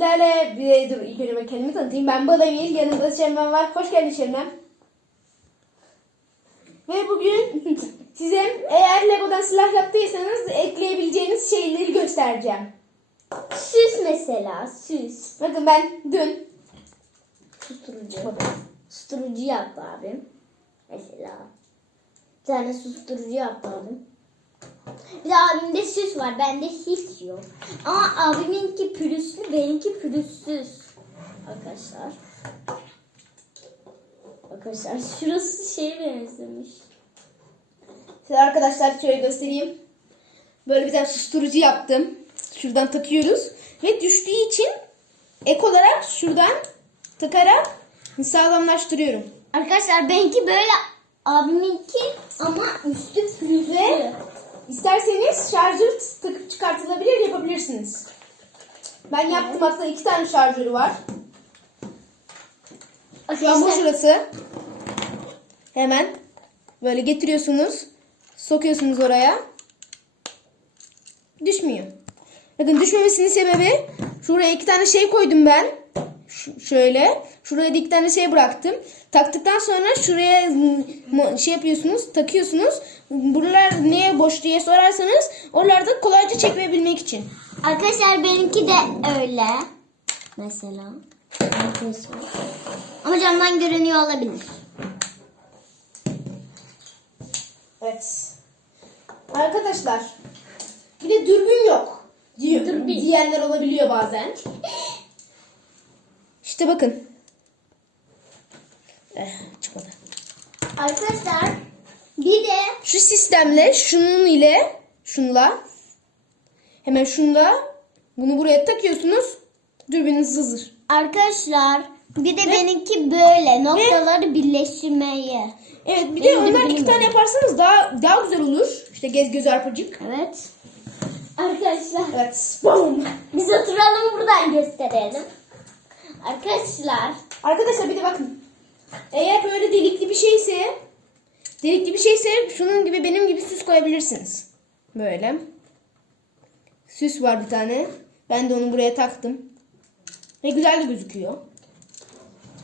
sizlerle bir dur ilk önce ben kendimi tanıtayım. Ben Bademir. Yanımda Şemben var. Hoş geldin Şemben. Ve bugün size eğer Lego'dan silah yaptıysanız ekleyebileceğiniz şeyleri göstereceğim. Süs mesela süs. Bakın ben dün Susturucu. Susturucu yaptı abim. Mesela. Bir tane susturucu yaptı abim. Bir de abimde süs var. Bende hiç yok. Ama abiminki pürüzlü, benimki pürüzsüz. Arkadaşlar. Arkadaşlar şurası şeye benzemiş. size arkadaşlar şöyle göstereyim. Böyle bir tane susturucu yaptım. Şuradan takıyoruz. Ve düştüğü için ek olarak şuradan takarak sağlamlaştırıyorum. Arkadaşlar benimki böyle abiminki ama üstü pürüzlü. İsterseniz şarjör takıp çıkartılabilir yapabilirsiniz. Ben yaptım hatta iki tane şarjörü var. Şu an bu şurası. Hemen böyle getiriyorsunuz. Sokuyorsunuz oraya. Düşmüyor. Bakın düşmemesinin sebebi şuraya iki tane şey koydum ben. Ş- şöyle. Şuraya iki tane şey bıraktım. Taktıktan sonra şuraya şey yapıyorsunuz, takıyorsunuz. Buralar niye boş diye sorarsanız oralarda kolayca çekmeyebilmek için. Arkadaşlar benimki de öyle. Mesela. Ama camdan görünüyor olabilir. Evet. Arkadaşlar bir de dürbün yok diyor, diyenler olabiliyor bazen. İşte bakın. Eh, çıkmadı. Arkadaşlar bir de Şu sistemle şunun ile şunla hemen şunla bunu buraya takıyorsunuz. Dürbününüz hazır. arkadaşlar bir de benimki böyle noktaları birleştirmeyi. Evet bir de Benim ondan iki tane yaparsanız daha daha güzel olur. İşte gez göz arpacık. Evet. Arkadaşlar Evet. Boom. biz oturalım buradan gösterelim. Arkadaşlar Arkadaşlar bir de bakın. Eğer böyle delikli bir şeyse delikli bir şeyse şunun gibi benim gibi süs koyabilirsiniz. Böyle. Süs var bir tane. Ben de onu buraya taktım. Ve güzel de gözüküyor.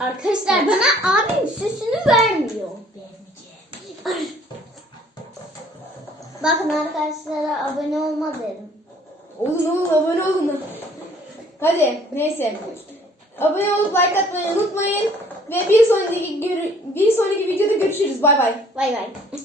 Arkadaşlar bana abim süsünü vermiyor. Bence. Bakın arkadaşlara abone olma dedim. Olun olun abone olun. Hadi neyse. Abone olup like atmayı unutmayın. Ve bir sonraki bir sonraki videoda görüşürüz. Bay bay. Bay bay.